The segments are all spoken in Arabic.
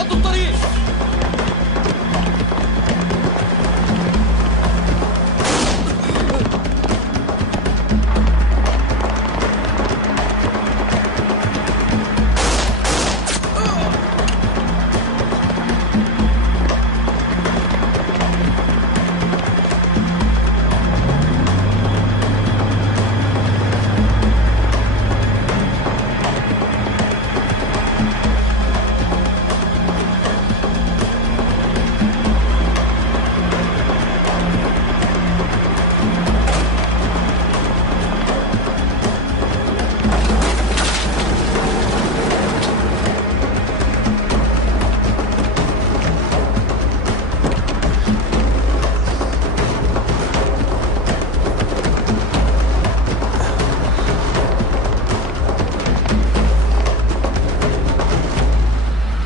فضوا الطريق.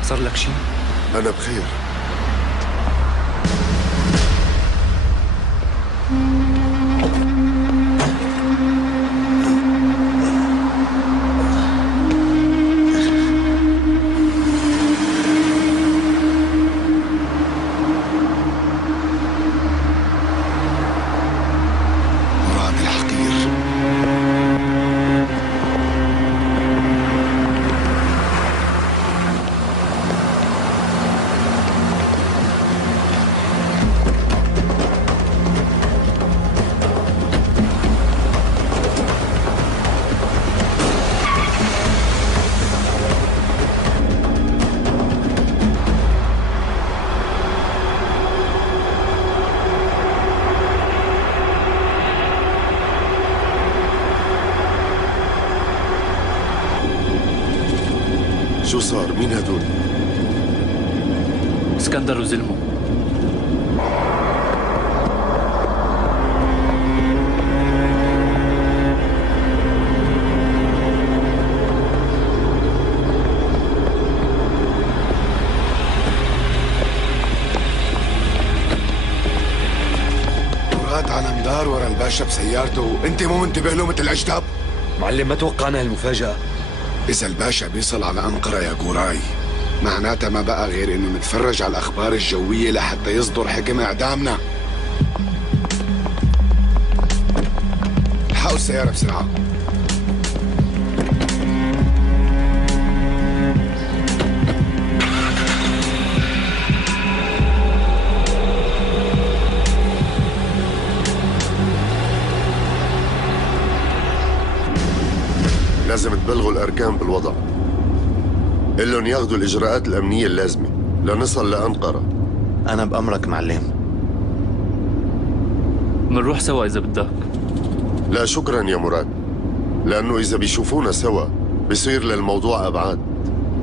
صار لك شيء؟ أنا بخير. مراد الحقير. شو صار؟ مين هدول؟ اسكندر وزلمه. مراد على مدار ورا الباشا بسيارته وانت مو منتبه له مثل العشتاب؟ معلم ما توقعنا هالمفاجأة. إذا الباشا بيصل على أنقرة يا قوراي معناتها ما بقى غير إنه نتفرج على الأخبار الجوية لحتى يصدر حكم إعدامنا. الحقوا السيارة بسرعة. لازم تبلغوا الأركان بالوضع. قلن ياخذوا الإجراءات الأمنية اللازمة لنصل لأنقرة. أنا بأمرك معلم. منروح سوا إذا بدك. لا شكرا يا مراد، لأنه إذا بيشوفونا سوا بصير للموضوع أبعاد.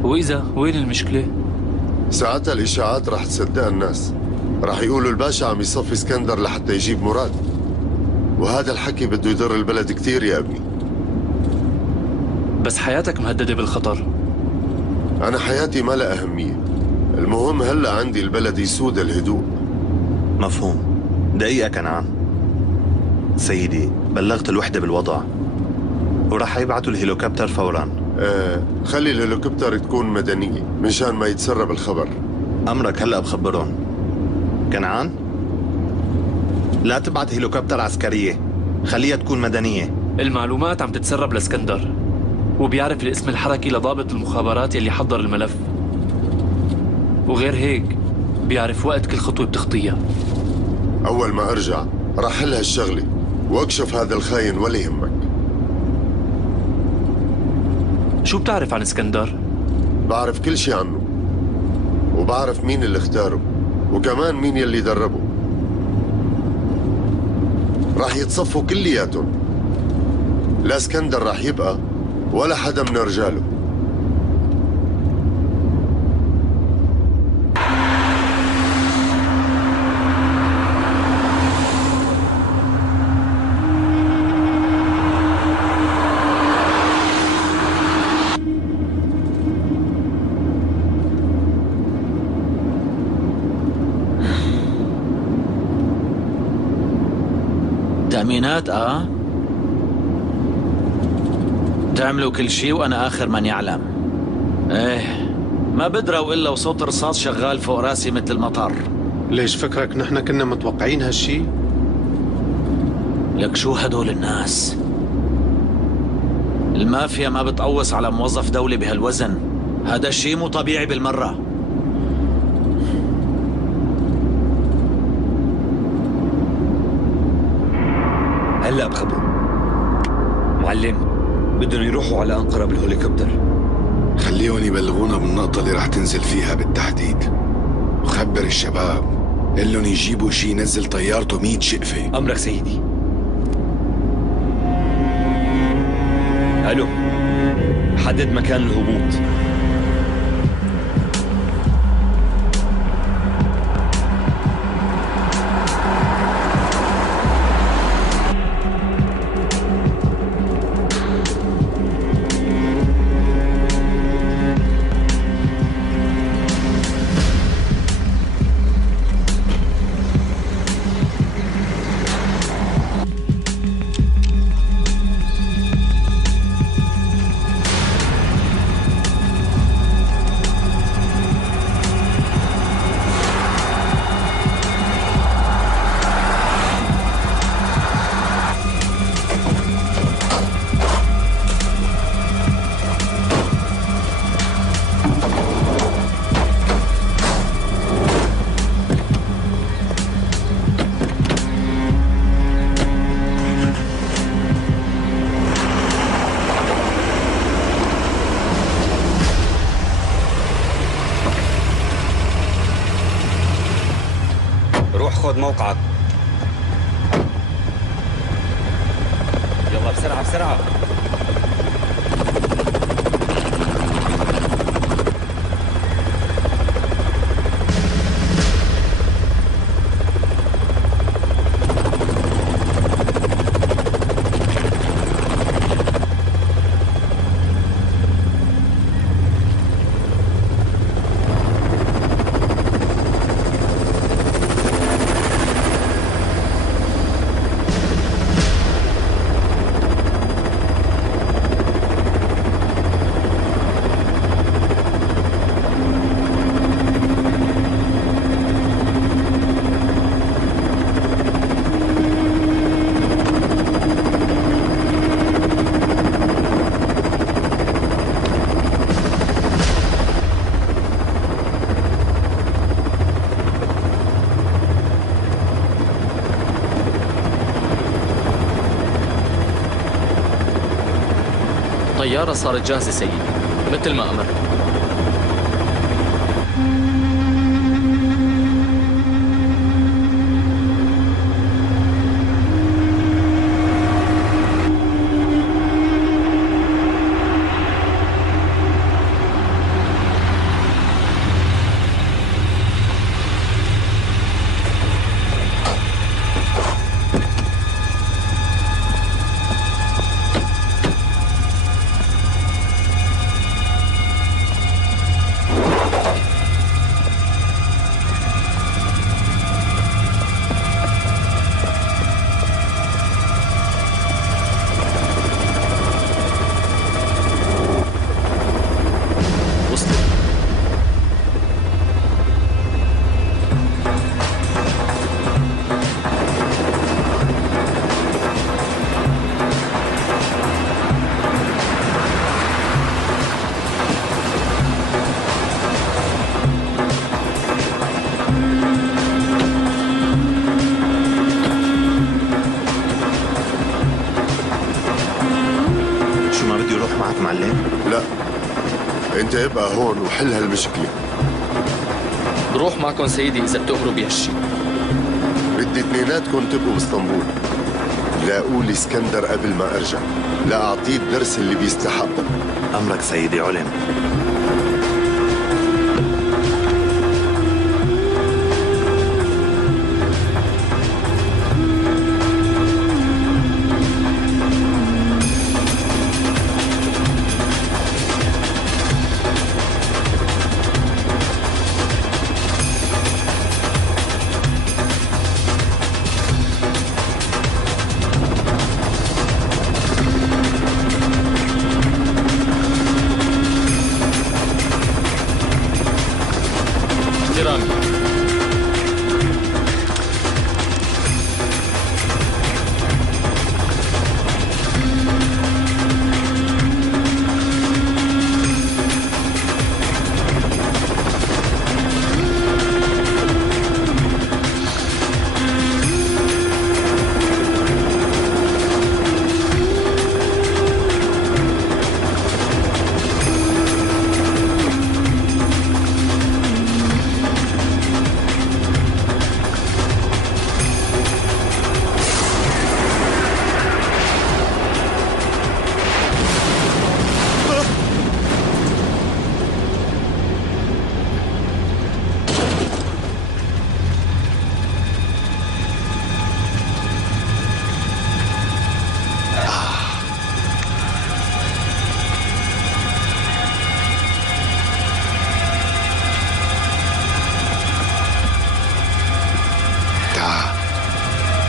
وإذا وين المشكلة؟ ساعتها الإشاعات رح تصدق الناس، رح يقولوا الباشا عم يصفي اسكندر لحتى يجيب مراد، وهذا الحكي بده يضر البلد كثير يا ابني. بس حياتك مهددة بالخطر. أنا حياتي ما لها أهمية، المهم هلأ عندي البلد يسود الهدوء. مفهوم. دقيقة كنعان. سيدي بلغت الوحدة بالوضع ورح يبعتوا الهليكوبتر فورا. خلي الهليكوبتر تكون مدنية مشان ما يتسرب الخبر. أمرك هلأ بخبرهم. كنعان لا تبعت هليكوبتر عسكرية، خليها تكون مدنية. المعلومات عم تتسرب لاسكندر وبيعرف الاسم الحركي لضابط المخابرات يلي حضر الملف، وغير هيك بيعرف وقت كل خطوة بتخطيها. أول ما أرجع راح حل هالشغلة وأكشف هذا الخاين ولا يهمك. شو بتعرف عن اسكندر؟ بعرف كل شي عنه، وبعرف مين اللي اختاره وكمان مين يلي دربه. راح يتصفوا كلياتهم، لا اسكندر راح يبقى ولا حدا من رجاله. تأمينات تعملوا كل شيء وأنا آخر من يعلم. إيه ما بدروا إلا وصوت رصاص شغال فوق راسي مثل المطر. ليش فكرك نحن كنا متوقعين هالشي؟ لك شو هدول الناس؟ المافيا ما بتقوص على موظف دولي بهالوزن. هذا الشيء مو طبيعي بالمرة. هلا بخبره. معلم، بدهم يروحوا على أنقرة بالهليكوبتر. خليهم يبلغونا بالنقطة اللي رح تنزل فيها بالتحديد، وخبر الشباب قل لهم يجيبوا شي ينزل طيارته 100 شقفة. أمرك سيدي. ألو، حدد مكان الهبوط. روح خذ موقعك. يلا بسرعة بسرعة. الطيارة صارت جاهزة سيدي، مثل ما أمر. انت ابقى هون وحل هالمشكلة. بروح معكم سيدي إذا بتأمروا بهالشي. بدي اثنيناتكم تبقوا باسطنبول، لاقوا لي اسكندر قبل ما ارجع، لاعطيه الدرس اللي بيستحقه. أمرك سيدي علم. احترامي.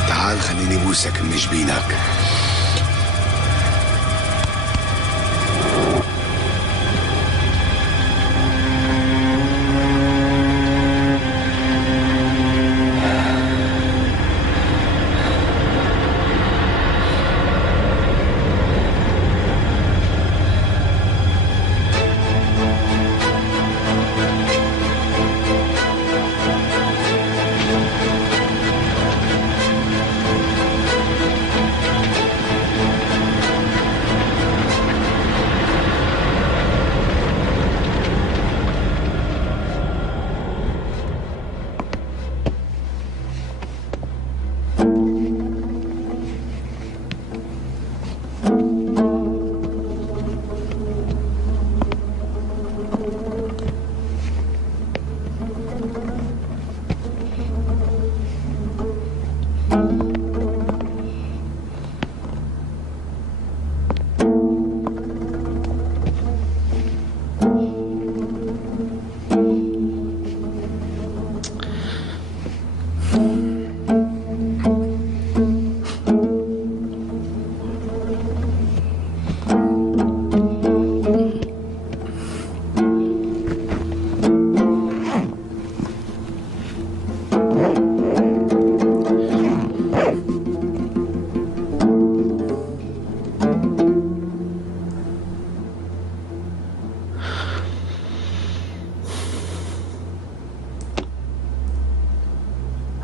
تعال خليني بوسك من جبينك.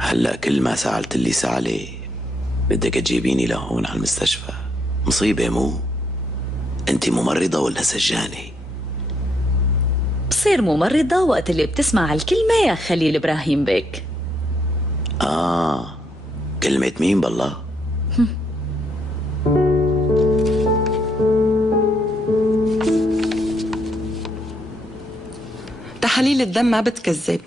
هلأ كل ما سألت اللي سألي بدك تجيبيني لهون على المستشفى. مصيبة مو؟ أنت ممرضة ولا سجانة؟ بصير ممرضة وقت اللي بتسمع الكلمة يا خليل إبراهيم بك. كلمة مين بالله؟ تحاليل الدم ما بتكذب.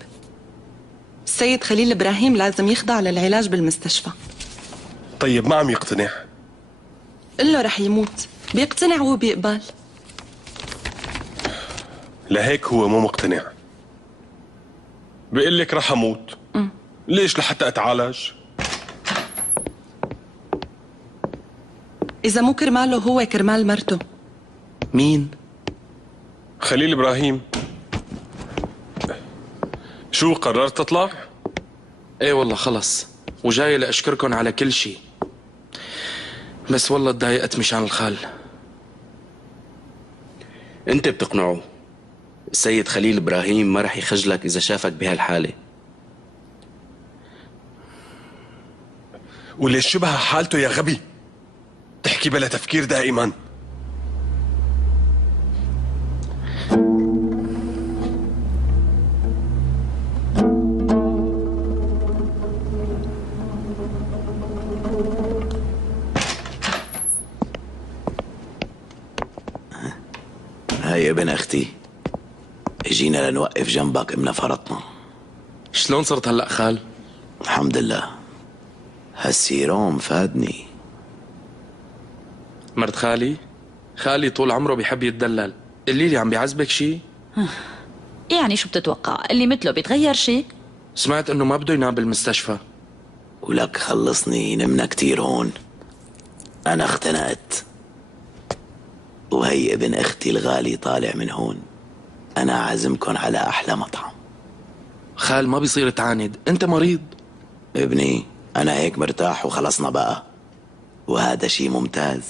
السيد خليل إبراهيم لازم يخضع للعلاج بالمستشفى. طيب ما عم يقتنع. قل له رح يموت، بيقتنع وبيقبل. لهيك هو مو مقتنع. بيقول لك رح اموت. ليش؟ لحتى اتعالج. إذا مو كرماله هو كرمال مرته. مين؟ خليل إبراهيم. شو قررت تطلع؟ ايه والله خلص، وجاي لأشكركن على كل شيء، بس والله تضايقت مشان الخال. أنت بتقنعه. السيد خليل إبراهيم ما رح يخجلك إذا شافك بهالحالة. وليش شبه حالته يا غبي؟ تحكي بلا تفكير دائما. هاي ابن أختي، اجينا لنوقف جنبك امنا فرطنا. شلون صرت هلأ خال؟ الحمد لله، هالسيروم فادني. مرت خالي طول عمره بيحب يتدلل. قولي لي عم بيعذبك شي؟ يعني شو بتتوقع؟ اللي مثله بيتغير شي؟ سمعت انه ما بده ينام بالمستشفى. ولك خلصني، نمنا كتير هون. أنا اختنقت، وهي ابن أختي الغالي طالع من هون. أنا عازمكن على أحلى مطعم. خال ما بيصير تعاند، انت مريض. ابني انا هيك مرتاح وخلصنا بقى، وهذا شيء ممتاز.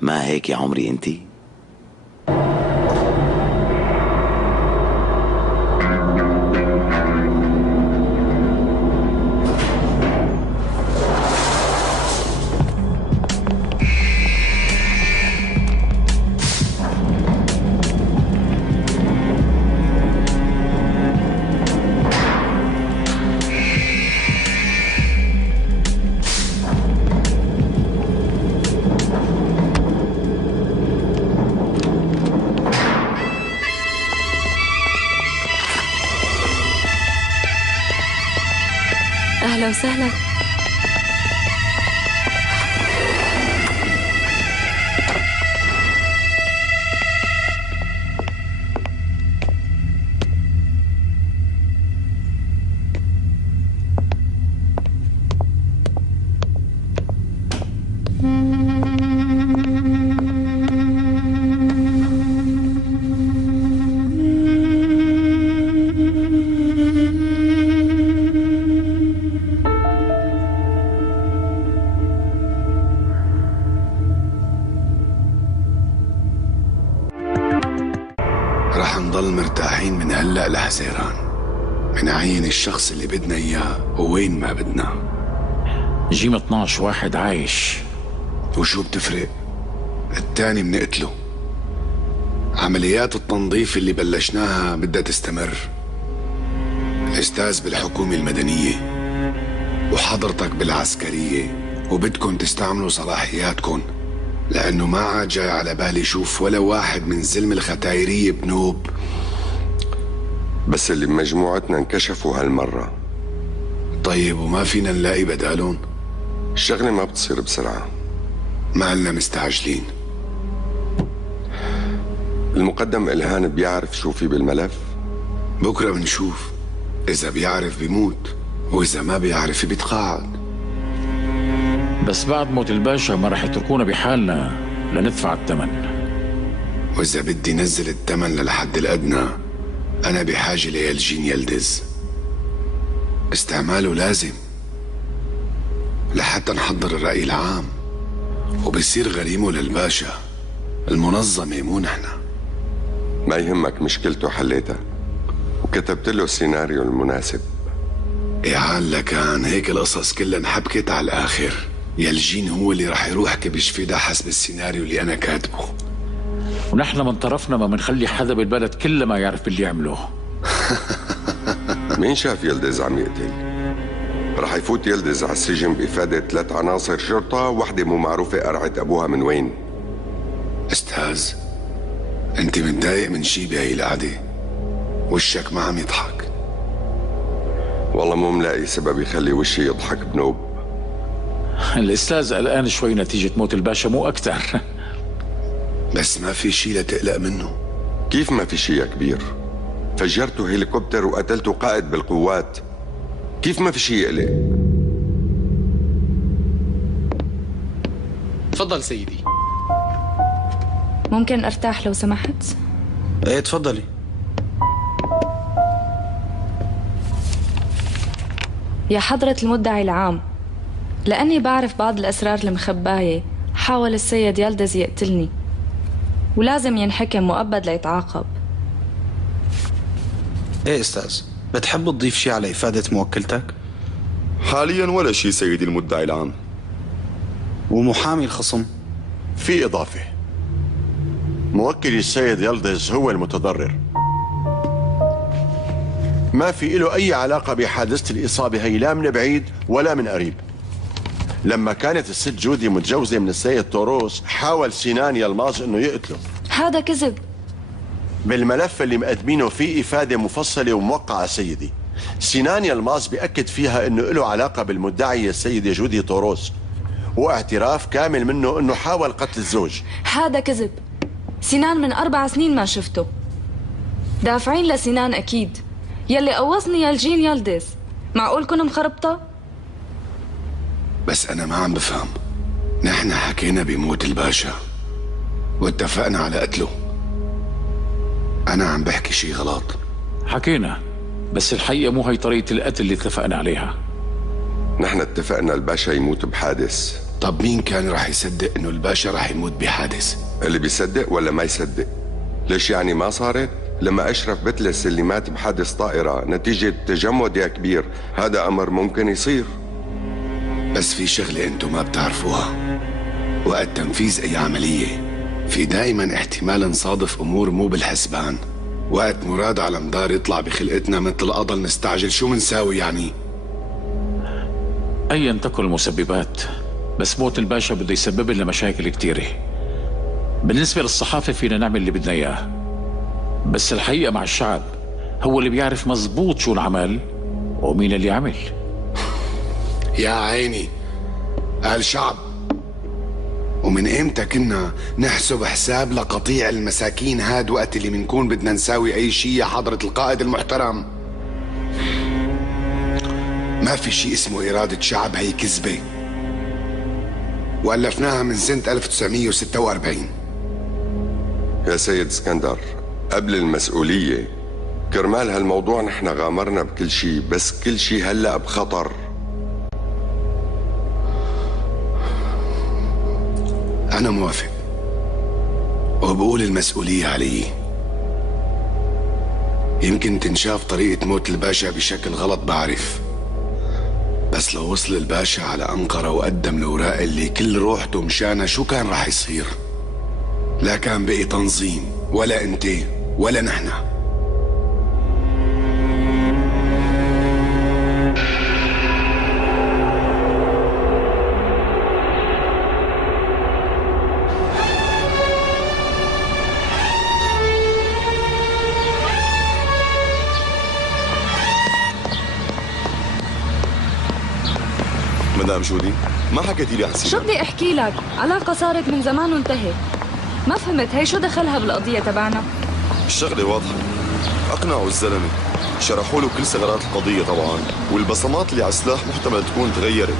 ما هيك يا عمري انتي؟ أهلا وسهلا. رح نضل مرتاحين من هلأ لحزيران، منعين الشخص اللي بدنا إياه ووين ما بدنا. جيم 12 واحد عايش. وشو بتفرق؟ التاني منقتله. عمليات التنظيف اللي بلشناها بدها تستمر. الأستاذ بالحكومة المدنية وحضرتك بالعسكرية، وبدكن تستعملوا صلاحياتكن، لأنه ما عاد جاي على بالي شوف ولا واحد من زلم الختايرية بنوب. بس اللي بمجموعتنا انكشفوا هالمرة. طيب وما فينا نلاقي بدالهم؟ الشغلة ما بتصير بسرعة. ما لنا مستعجلين. المقدم إلهان بيعرف شو في بالملف؟ بكرة بنشوف. إذا بيعرف بيموت، وإذا ما بيعرف بيتقاعد. بس بعد موت الباشا ما رح يتركونا بحالنا لندفع الثمن. وإذا بدي نزل الثمن للحد الأدنى، أنا بحاجة ليلجين يلدز. استعماله لازم لحتى نحضر الرأي العام، وبصير غريمه للباشا. المنظمة مو نحنا. ما يهمك، مشكلته حليتها وكتبت له السيناريو المناسب. إعان لكان هيك القصص كلها انحبكت على الآخر. يلجين هو اللي رح يروح كبش فدا حسب السيناريو اللي أنا كاتبه. ونحن من طرفنا ما منخلي حدا بالبلد كله ما يعرف اللي يعمله. مين شاف يلدز عم يقتل؟ رح يفوت يلدز على السجن بإفادة 3 عناصر شرطة، وحدة مو معروفة قرعت أبوها من وين. أستاذ، أنت متضايق من شي بهي القعدة؟ وشك ما عم يضحك. والله مو ملاقي سبب يخلي وشي يضحك بنوب. الأستاذ قلقان شوي نتيجة موت الباشا، مو أكتر. بس ما في شي لتقلق منه. كيف ما في شي يا كبير؟ فجرتوا هليكوبتر وقتلتوا قائد بالقوات، كيف ما في شي يقلق؟ تفضل سيدي. ممكن أرتاح لو سمحت؟ ايه تفضلي. يا حضرة المدعي العام، لأني بعرف بعض الأسرار المخباية، حاول السيد يلدز يقتلني، ولازم ينحكم مؤبد ليتعاقب. ايه استاذ، بتحب تضيف شي على إفادة موكلتك؟ حاليا ولا شي سيدي المدعي العام. ومحامي الخصم؟ في إضافة. موكل السيد يلدز هو المتضرر، ما في له أي علاقة بحادثة الإصابة هي، لا من بعيد ولا من قريب. لما كانت الست جودي متجوزة من السيد توروس، حاول سينان يلماظ إنه يقتله. هذا كذب. بالملف اللي مقدمينه في إفادة مفصلة وموقعة سيدي. سينان يلماظ بيأكد فيها إنه له علاقة بالمدعية السيدة جودي توروس، واعتراف كامل منه إنه حاول قتل الزوج. هذا كذب. سينان من 4 سنين ما شفته. دافعين لسينان أكيد. يلي قوصني يلجين يلدز، معقول كنا مخربطة؟ بس أنا ما عم بفهم. نحن حكينا بموت الباشا واتفقنا على قتله. أنا عم بحكي شي غلط؟ حكينا، بس الحقيقة مو هي طريقة القتل اللي اتفقنا عليها. نحن اتفقنا الباشا يموت بحادث. طب مين كان رح يصدق انه الباشا رح يموت بحادث؟ اللي بيصدق ولا ما يصدق؟ ليش يعني ما صارت؟ لما أشرف بتلس اللي مات بحادث طائرة نتيجة تجمد يا كبير، هذا أمر ممكن يصير. بس في شغلة أنتم ما بتعرفوها، وقت تنفيذ أي عملية في دائما احتمال نصادف أمور مو بالحسبان. وقت مراد على مدار يطلع بخلقتنا مثل القضل نستعجل، شو منساوي يعني؟ أيا تكن المسببات، بس موت الباشا بده يسبب لنا مشاكل كتيرة. بالنسبة للصحافة فينا نعمل اللي بدنا إياه، بس الحقيقة مع الشعب هو اللي بيعرف مزبوط شو العمل ومين اللي عمل. يا عيني قال شعب، ومن امتى كنا نحسب حساب لقطيع المساكين هاد وقت اللي منكون بدنا نساوي اي شي يا حضرة القائد المحترم؟ ما في شي اسمه إرادة شعب، هي كذبة وألفناها من سنة 1946. يا سيد اسكندر، قبل المسؤولية كرمال هالموضوع نحن غامرنا بكل شي، بس كل شي هلأ بخطر. أنا موافق وبقول المسؤولية علي. يمكن تنشاف طريقة موت الباشا بشكل غلط بعرف، بس لو وصل الباشا على أنقرة وقدم الأوراق اللي كل روحته مشانها، شو كان رح يصير؟ لا كان بقي تنظيم ولا انت ولا نحن. مدام جودي، ما حكيتي لي عن سينان. شو بدي احكي لك؟ علاقة صارت من زمان وانتهت. ما فهمت هي شو دخلها بالقضية تبعنا؟ الشغلة واضحة، أقنعوا الزلمة، شرحوا له كل ثغرات القضية طبعا، والبصمات اللي على السلاح محتمل تكون تغيرت.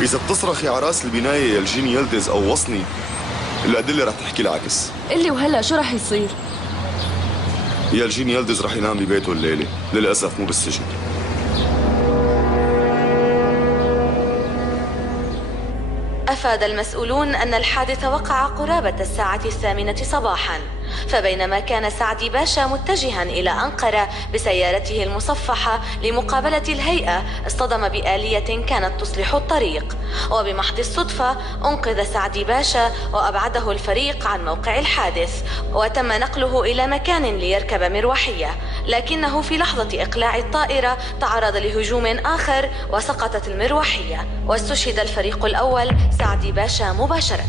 إذا بتصرخي على راس البناية يا الجين يلدز أو وصني، الأدلة رح تحكي العكس. قلي وهلا شو رح يصير؟ يا الجين يلدز رح ينام ببيته الليلة، للأسف مو بالسجن. أفاد المسؤولون أن الحادث وقع قرابة الساعة 8 صباحاً، فبينما كان سعدي باشا متجها إلى أنقرة بسيارته المصفحة لمقابلة الهيئة، اصطدم بآلية كانت تصلح الطريق، وبمحض الصدفة أنقذ سعدي باشا وأبعده الفريق عن موقع الحادث، وتم نقله إلى مكان ليركب مروحية، لكنه في لحظة إقلاع الطائرة تعرض لهجوم آخر وسقطت المروحية، واستشهد الفريق الأول سعدي باشا مباشرة.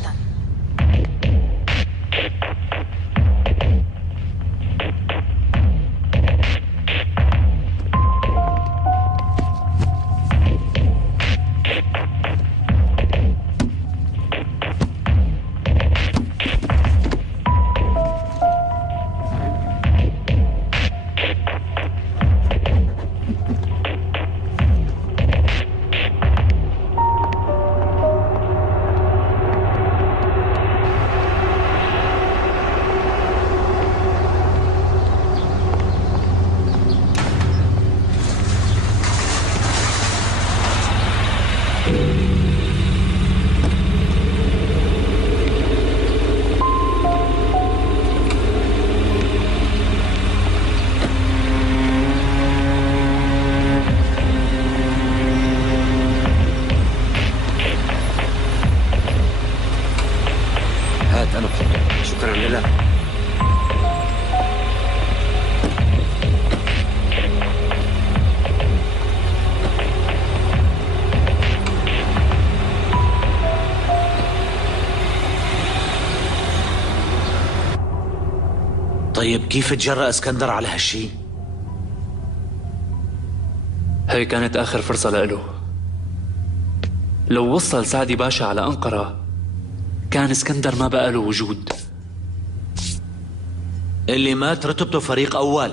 شكرا لله. طيب كيف تجرأ اسكندر على هالشي؟ هي كانت آخر فرصة لإله. لو وصل سعدي باشا على أنقرة كان اسكندر ما بقى له وجود. اللي مات رتبته فريق أول،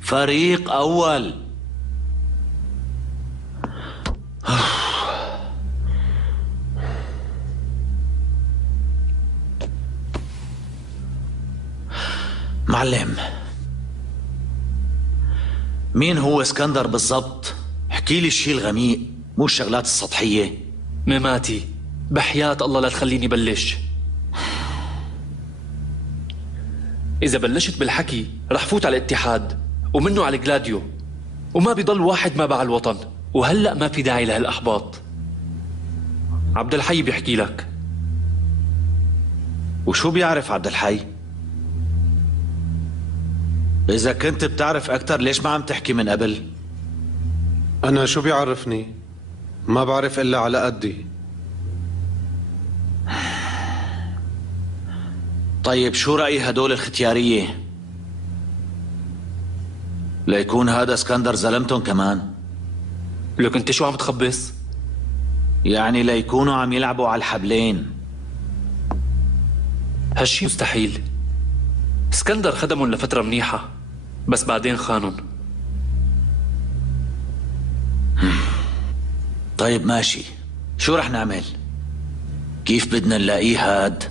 فريق أول. معلم، مين هو اسكندر بالضبط؟ احكي لي الشيء الغميق مو الشغلات السطحية. مماتي بحياة الله لا تخليني بلش. إذا بلشت بالحكي رح فوت على الاتحاد ومنه على جلاديو، وما بيضل واحد ما باع الوطن، وهلأ ما في داعي لهالأحباط. عبد الحي بيحكي لك. وشو بيعرف عبد الحي؟ إذا كنت بتعرف أكتر ليش ما عم تحكي من قبل؟ أنا شو بيعرفني؟ ما بعرف إلا على قدي. طيب شو رأي هدول الختيارية؟ ليكون هذا اسكندر زلمتهم كمان؟ لك انت شو عم تخبص؟ يعني ليكونوا عم يلعبوا على الحبلين. هالشي مستحيل. اسكندر خدمهم لفترة منيحة بس بعدين خانهم. طيب ماشي، شو رح نعمل؟ كيف بدنا نلاقيه هاد؟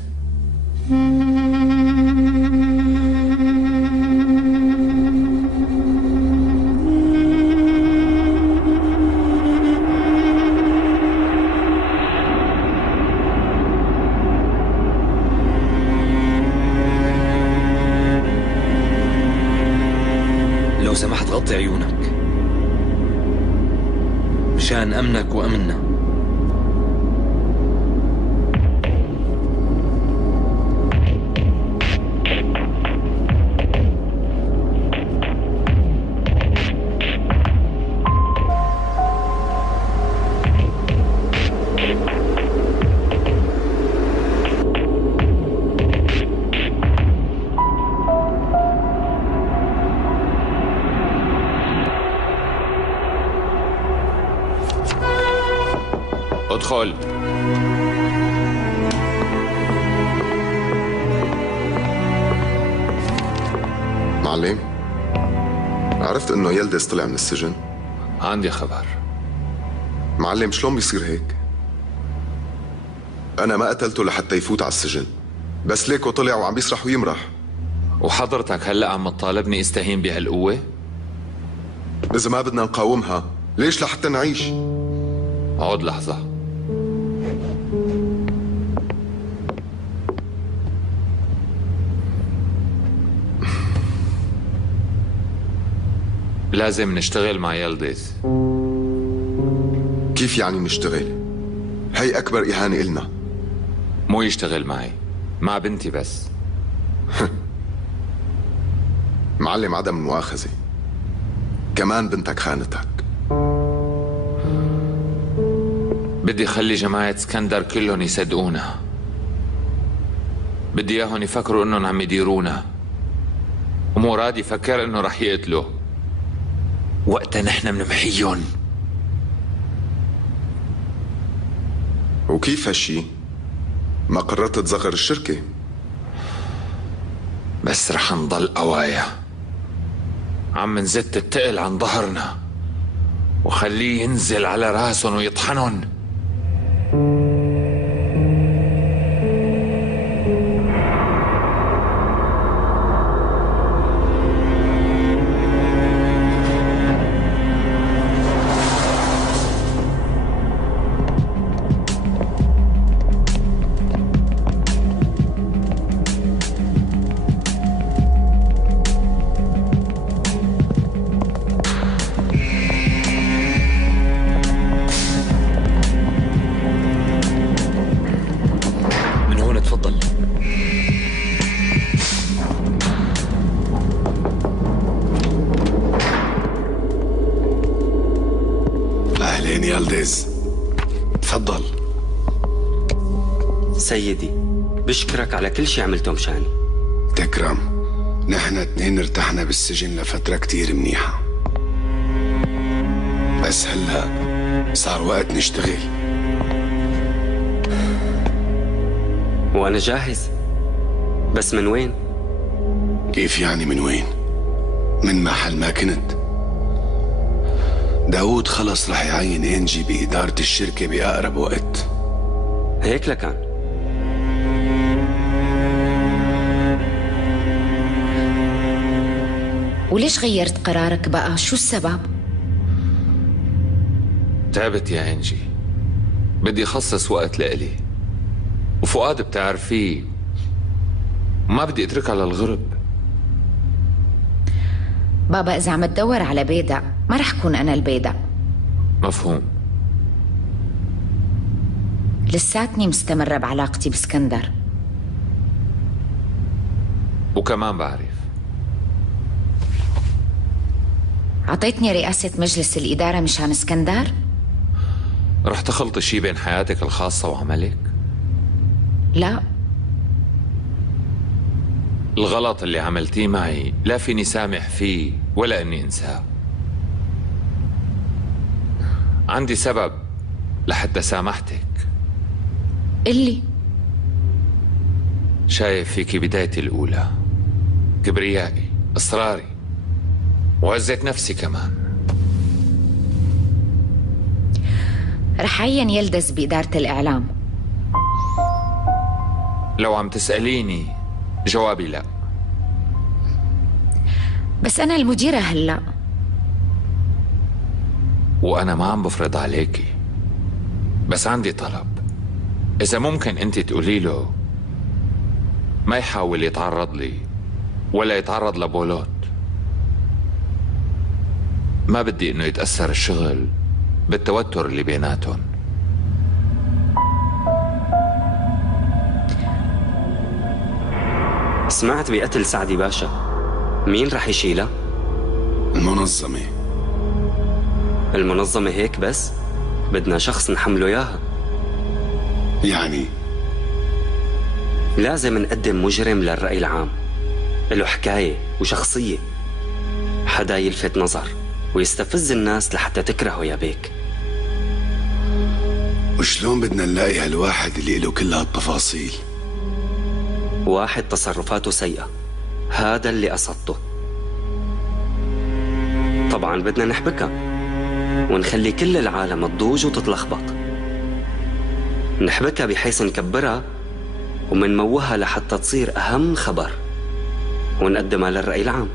لو سمحت غطي عيونك مشان أمنك وأمننا. ادخل. معلم، عرفت انه يلدز طلع من السجن؟ عندي خبر. معلم شلون بيصير هيك؟ انا ما قتلته لحتى يفوت على السجن، بس ليكو طلع وعم بيسرح ويمرح. وحضرتك هلأ عم تطالبني استهين بهالقوة؟ إذا ما بدنا نقاومها ليش لحتى نعيش؟ عود لحظة. لازم نشتغل مع يلدز. كيف يعني نشتغل؟ هي أكبر إهانة إلنا. مو يشتغل معي، مع بنتي بس. معلم عدم المؤاخذة، كمان بنتك خانتك. بدي خلي جماعة اسكندر كلهم يصدقونا. بدي اياهم يفكروا انهم عم يديرونا، ومراد يفكر انه رح يقتله. وقتها نحن بنمحيهم. وكيف هالشي؟ ما قررت تصغر الشركة؟ بس رح نضل قوايا. عم نزت التقل عن ظهرنا وخليه ينزل على راسهم ويطحنهم. يلدز تفضل. سيدي بشكرك على كل شي عملته مشاني. تكرم، نحن اتنين ارتحنا بالسجن لفترة كتير منيحة، بس هلأ صار وقت نشتغل. وأنا جاهز، بس من وين؟ كيف يعني من وين؟ من محل ما كنت. داوود خلص رح يعين إنجي بإدارة الشركة بأقرب وقت. هيك لكان. وليش غيرت قرارك بقى؟ شو السبب؟ تعبت يا انجي، بدي اخصص وقت لإلي، وفؤاد بتعرفيه ما بدي اتركها للغرب. بابا إذا عم تدور على بيدق ما رح كون أنا البيدق. مفهوم. لساتني مستمرة بعلاقتي باسكندر. وكمان بعرف عطيتني رئاسة مجلس الإدارة مشان اسكندر؟ رح تخلطي شي بين حياتك الخاصة وعملك؟ لا. الغلط اللي عملتيه معي لا فيني سامح فيه ولا اني انساه. عندي سبب لحتى سامحتك. اللي شايف فيكي بدايتي الأولى، كبريائي، إصراري، وعزة نفسي كمان. رح عين يلدز بإدارة الإعلام. لو عم تسأليني جوابي لا. بس أنا المديرة هلأ. وأنا ما عم بفرض عليكي، بس عندي طلب. إذا ممكن أنت تقولي له ما يحاول يتعرض لي ولا يتعرض لبولوت. ما بدي إنه يتأثر الشغل بالتوتر اللي بيناتهم. سمعت بقتل سعدي باشا، مين رح يشيلها؟ المنظمة. المنظمة هيك بس؟ بدنا شخص نحمله إياها. يعني لازم نقدم مجرم للرأي العام، له حكاية وشخصية، حدا يلفت نظر ويستفز الناس لحتى تكرهه يا بيك. وشلون بدنا نلاقي هالواحد اللي له كل هالتفاصيل؟ واحد تصرفاته سيئة، هذا اللي قصدته. طبعا بدنا نحبكها ونخلي كل العالم تضوج وتتلخبط. نحبكها بحيث نكبرها ومنموها لحتى تصير أهم خبر ونقدمها للرأي العام.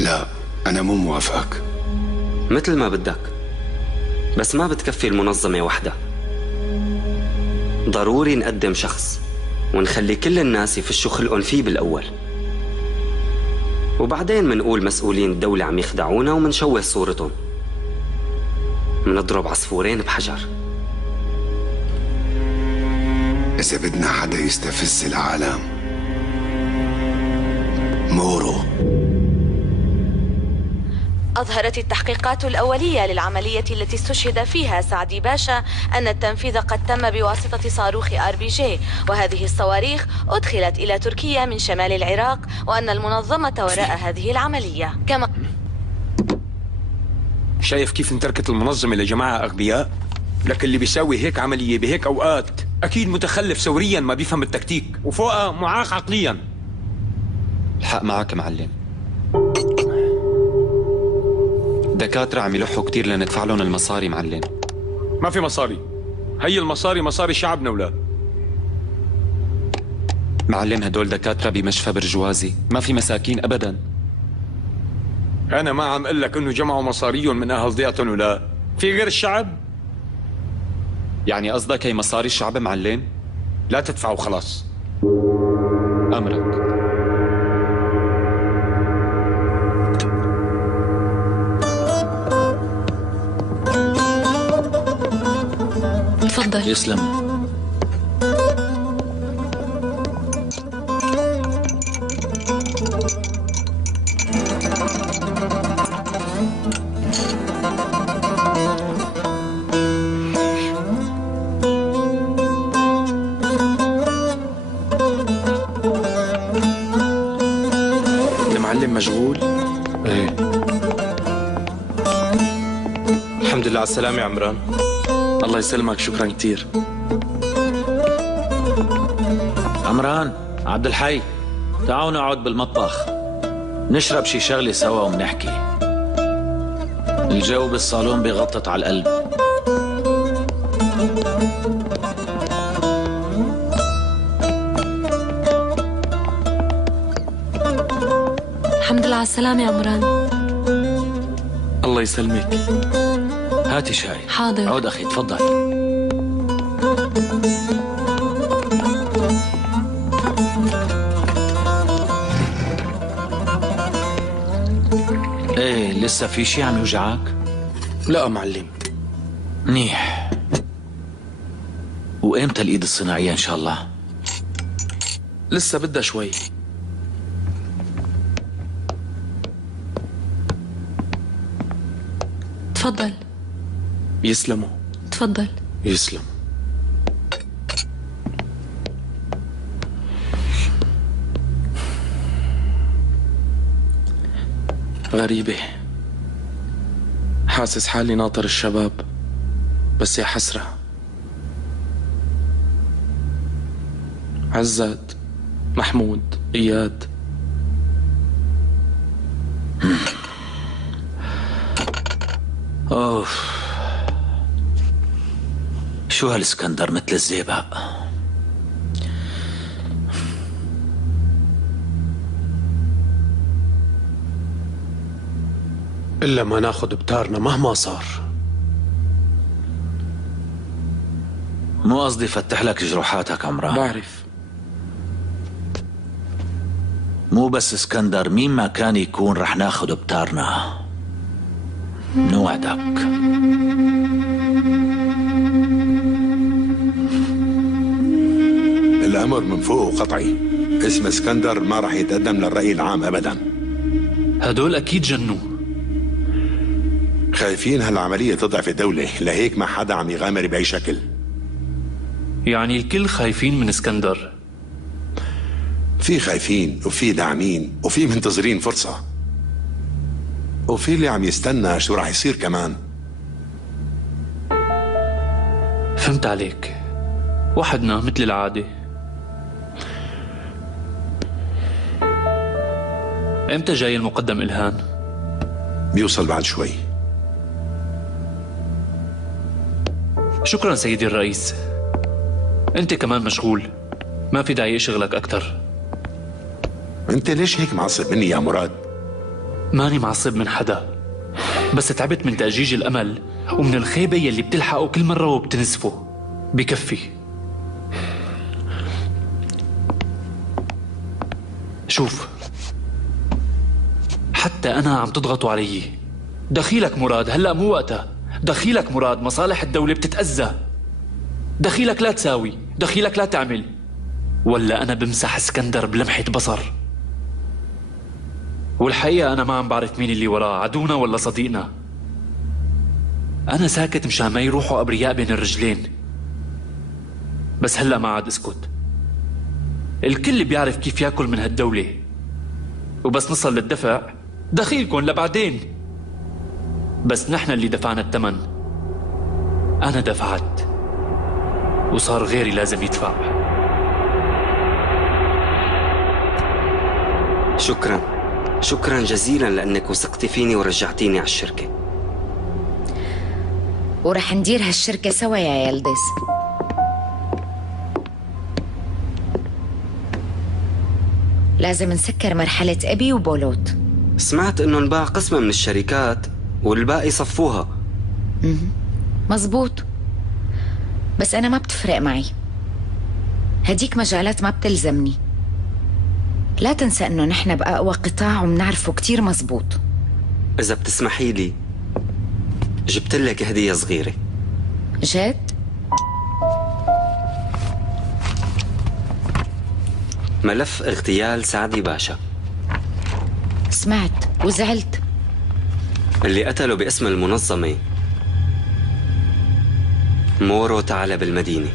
لا، أنا مو موافقك. مثل ما بدك، بس ما بتكفي المنظمة وحدها. ضروري نقدم شخص ونخلي كل الناس يفشوا خلقهم فيه بالأول، وبعدين منقول مسؤولين الدولة عم يخدعونا ومنشوه صورتهم. منضرب عصفورين بحجر. إذا بدنا حدا يستفز العالم، مورو. أظهرت التحقيقات الأولية للعملية التي استشهد فيها سعدي باشا أن التنفيذ قد تم بواسطة صاروخ RPG، وهذه الصواريخ أدخلت إلى تركيا من شمال العراق، وأن المنظمة وراء هذه العملية. كما شايف كيف انتركت المنظمة لجماعة أغبياء؟ لكن اللي بيساوي هيك عملية بهيك أوقات أكيد متخلف ثوريا، ما بيفهم التكتيك، وفوقها معاق عقليا. الحق معك معلم، دكاترة عم يلحوا كتير لندفع لهم المصاري معلم. ما في مصاري، هي المصاري مصاري شعبنا ولا؟ معلم هدول دكاترة بمشفى برجوازي، ما في مساكين أبدا. أنا ما عم أقول لك إنه جمعوا مصاريهم من أهل ضيعتهم ولا؟ في غير الشعب؟ يعني قصدك هي مصاري الشعب معلم؟ لا تدفعوا خلاص. أمرك. تفضل. يسلم. المعلم مشغول؟ ايه. الحمد لله على السلامة يا عمران. الله يسلمك، شكرا كتير. عمران، عبد الحي، تعالوا نقعد بالمطبخ نشرب شي شغلة سوا ومنحكي. الجو بالصالون بيغطط على القلب. على السلامة يا عمران. الله يسلمك. هاتي شاي. حاضر. عود أخي تفضل. ايه لسه في شي عم يوجعك؟ لا معلم. منيح. وإمتى الإيد الصناعية إن شاء الله؟ لسه بدها شوي. تفضل. يسلموا. تفضل. يسلم. غريبة، حاسس حالي ناطر الشباب، بس يا حسرة. عزاد، محمود، إياد. أوف، شو هالاسكندر مثل الزيبق. إلا ما ناخد بتارنا مهما صار. مو قصدي فتح لك جروحاتك عمران. بعرف. مو بس اسكندر، مين ما كان يكون رح ناخد بتارنا. نوعدك. الأمر من فوق وقطعي. اسم اسكندر ما راح يتقدم للرأي العام أبدا. هدول أكيد جنوا. خايفين هالعملية تضعف الدولة، لهيك ما حدا عم يغامر بأي شكل. يعني الكل خايفين من اسكندر؟ في خايفين وفي داعمين وفي منتظرين فرصة، وفي اللي عم يستنى شو راح يصير كمان. فهمت عليك. وحدنا مثل العادة. امتى جاي المقدم إلهان؟ بيوصل بعد شوي. شكرا سيدي الرئيس. انت كمان مشغول، ما في داعي اشغلك اكثر. انت ليش هيك معصب مني يا مراد؟ ماني معصب من حدا، بس تعبت من تأجيج الامل ومن الخيبة يلي بتلحقه كل مرة وبتنسفه. بكفي. شوف، حتى انا عم تضغطوا علي. دخيلك مراد، هلأ مو وقتها. دخيلك مراد، مصالح الدولة بتتأذى. دخيلك لا تساوي، دخيلك لا تعمل، ولا أنا بمسح اسكندر بلمحة بصر. والحقيقة أنا ما عم بعرف مين اللي وراه، عدونا ولا صديقنا. أنا ساكت مشان ما يروحوا أبرياء بين الرجلين. بس هلأ ما عاد اسكت. الكل بيعرف كيف ياكل من هالدولة، وبس نصل للدفع دخيلكن لبعدين. بس نحن اللي دفعنا الثمن. أنا دفعت، وصار غيري لازم يدفع. شكرا جزيلا لأنك وثقتي فيني ورجعتيني على الشركة. ورح ندير هالشركة سوا يا يلدز. لازم نسكر مرحلة أبي وبولوت. سمعت إنه انباع قسم من الشركات والباقي صفوها. مزبوط، بس أنا ما بتفرق معي. هديك مجالات ما بتلزمني. لا تنسى إنه نحن بأقوى قطاع ومنعرفه كتير مزبوط. إذا بتسمحي لي جبت لك هدية صغيرة. جد؟ ملف اغتيال سعدي باشا. سمعت وزعلت. اللي قتله باسم المنظمة مورو ثعلب المدينة.